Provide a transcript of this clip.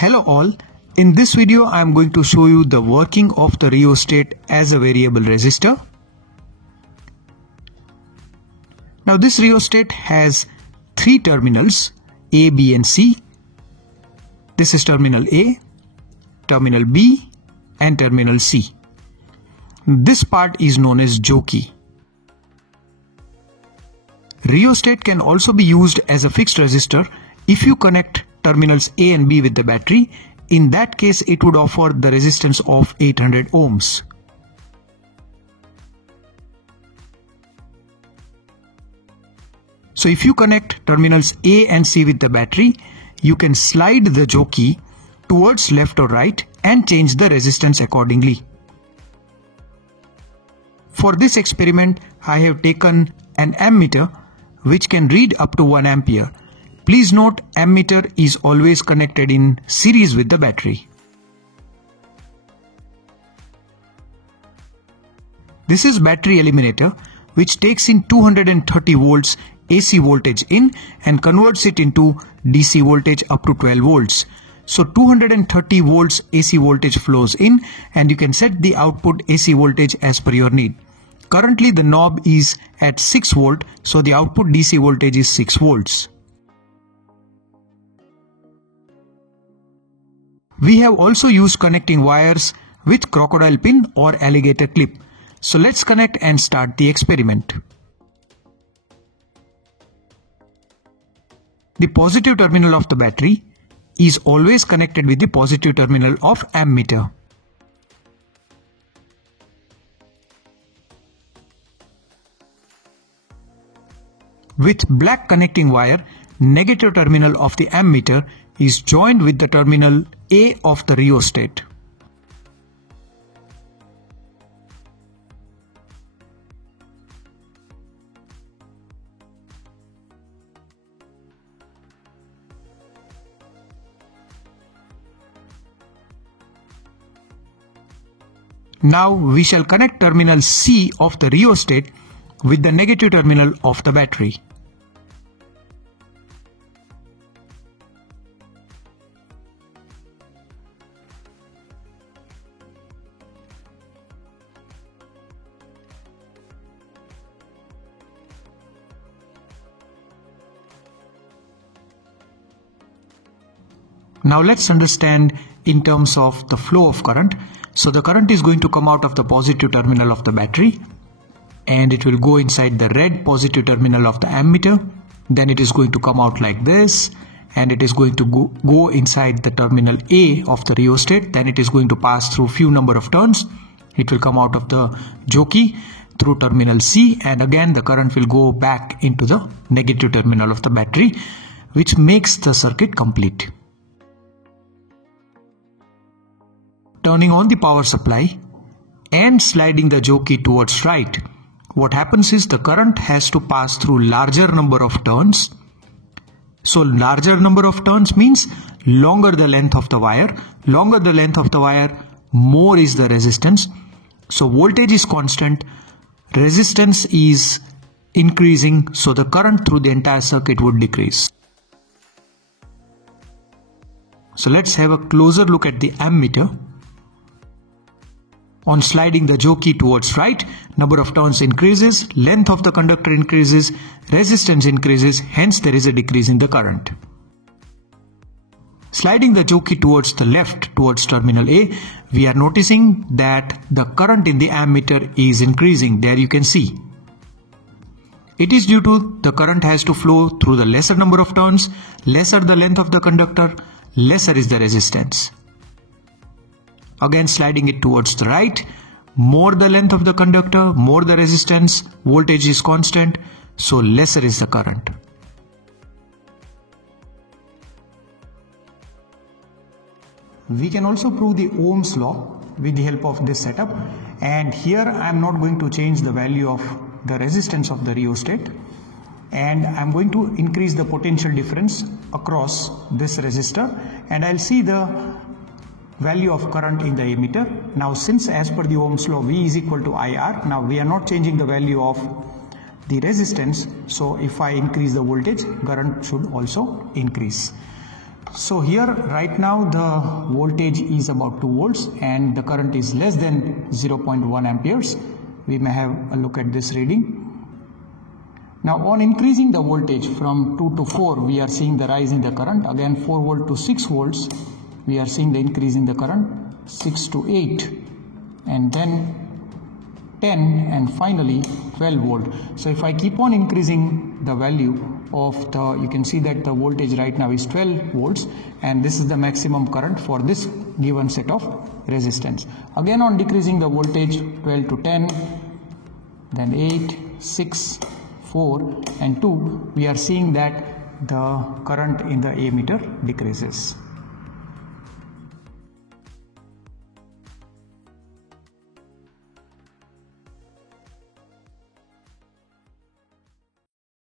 Hello all, in this video I am going to show you the working of the rheostat as a variable resistor. Now this rheostat has three terminals A, B and C. This is terminal A, terminal B and terminal C. This part is known as jockey. Rheostat can also be used as a fixed resistor if you connect terminals A and B with the battery. In that case, it would offer the resistance of 800 ohms. So if you connect terminals A and C with the battery, you can slide the jockey towards left or right and change the resistance accordingly. For this experiment, I have taken an ammeter which can read up to 1 ampere. Please note, ammeter is always connected in series with the battery. This is battery eliminator, which takes in 230 volts AC voltage in and converts it into DC voltage up to 12 volts. So 230 volts AC voltage flows in and you can set the output AC voltage as per your need. Currently the knob is at 6 volt, so the output DC voltage is 6 volts. We have also used connecting wires with crocodile pin or alligator clip. So let's connect and start the experiment. The positive terminal of the battery is always connected with the positive terminal of ammeter. With black connecting wire, negative terminal of the ammeter is joined with the terminal A of the rheostat. Now we shall connect terminal C of the rheostat with the negative terminal of the battery. Now let's understand in terms of the flow of current. So the current is going to come out of the positive terminal of the battery and it will go inside the red positive terminal of the ammeter. Then it is going to come out like this and it is going to go inside the terminal A of the rheostat. Then it is going to pass through few number of turns. It will come out of the jockey through terminal C and again the current will go back into the negative terminal of the battery, which makes the circuit complete. Turning on the power supply and sliding the jockey towards right, what happens is the current has to pass through larger number of turns. So larger number of turns means longer the length of the wire. Longer the length of the wire, more is the resistance. So voltage is constant, resistance is increasing, so the current through the entire circuit would decrease. So let's have a closer look at the ammeter. On sliding the jockey towards right, number of turns increases, length of the conductor increases, resistance increases, hence there is a decrease in the current. Sliding the jockey towards the left, towards terminal A, we are noticing that the current in the ammeter is increasing. There you can see. It is due to the current has to flow through the lesser number of turns, lesser the length of the conductor, lesser is the resistance. Again sliding it towards the right, more the length of the conductor, more the resistance, voltage is constant, so lesser is the current. We can also prove the Ohm's law with the help of this setup, and here I am not going to change the value of the resistance of the rheostat and I am going to increase the potential difference across this resistor and I will see the value of current in the ammeter. Now since as per the Ohm's law V is equal to IR, now we are not changing the value of the resistance, so if I increase the voltage, current should also increase. So here right now the voltage is about 2 volts and the current is less than 0.1 amperes. We may have a look at this reading. Now on increasing the voltage from 2 to 4, we are seeing the rise in the current. Again 4 volt to 6 volts, we are seeing the increase in the current, 6 to 8, and then 10, and finally 12 volt. So if I keep on increasing the value of the, you can see that the voltage right now is 12 volts and this is the maximum current for this given set of resistance. Again on decreasing the voltage 12 to 10, then 8, 6, 4 and 2, we are seeing that the current in the ammeter decreases.